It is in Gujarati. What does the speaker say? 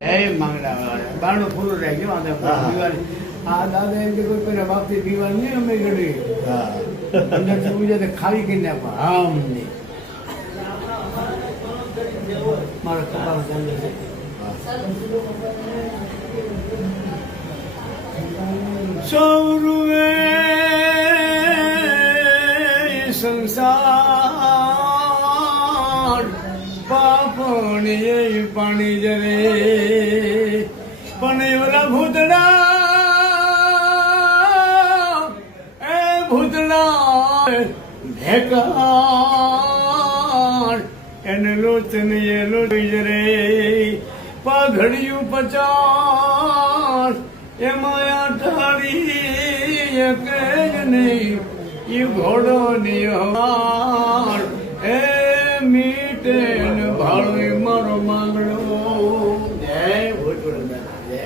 બારણું ખુલ્લું રાખ્યો દિવાળી આ દાદા એમ કે કોઈ પેલા બાપથી દિવાળી નહીં અમે ઘડી અંદરથી પૂજા ખાલી કરી નાખવા આમ નહીં મારો કપાળ ચાલે છે સૌરુએ સંસાર પાપણીએ પાણી જરે પણ એવલા ભૂતડા ભેકાર એને લોચની એ લોચી જરે પાઘડિયું 50 એમાં અઠાડી એક જ નહીં એ ઘોડો નિહાર એ મીટે ને ભાળો મારો માંગડો જય ભૂતડા જય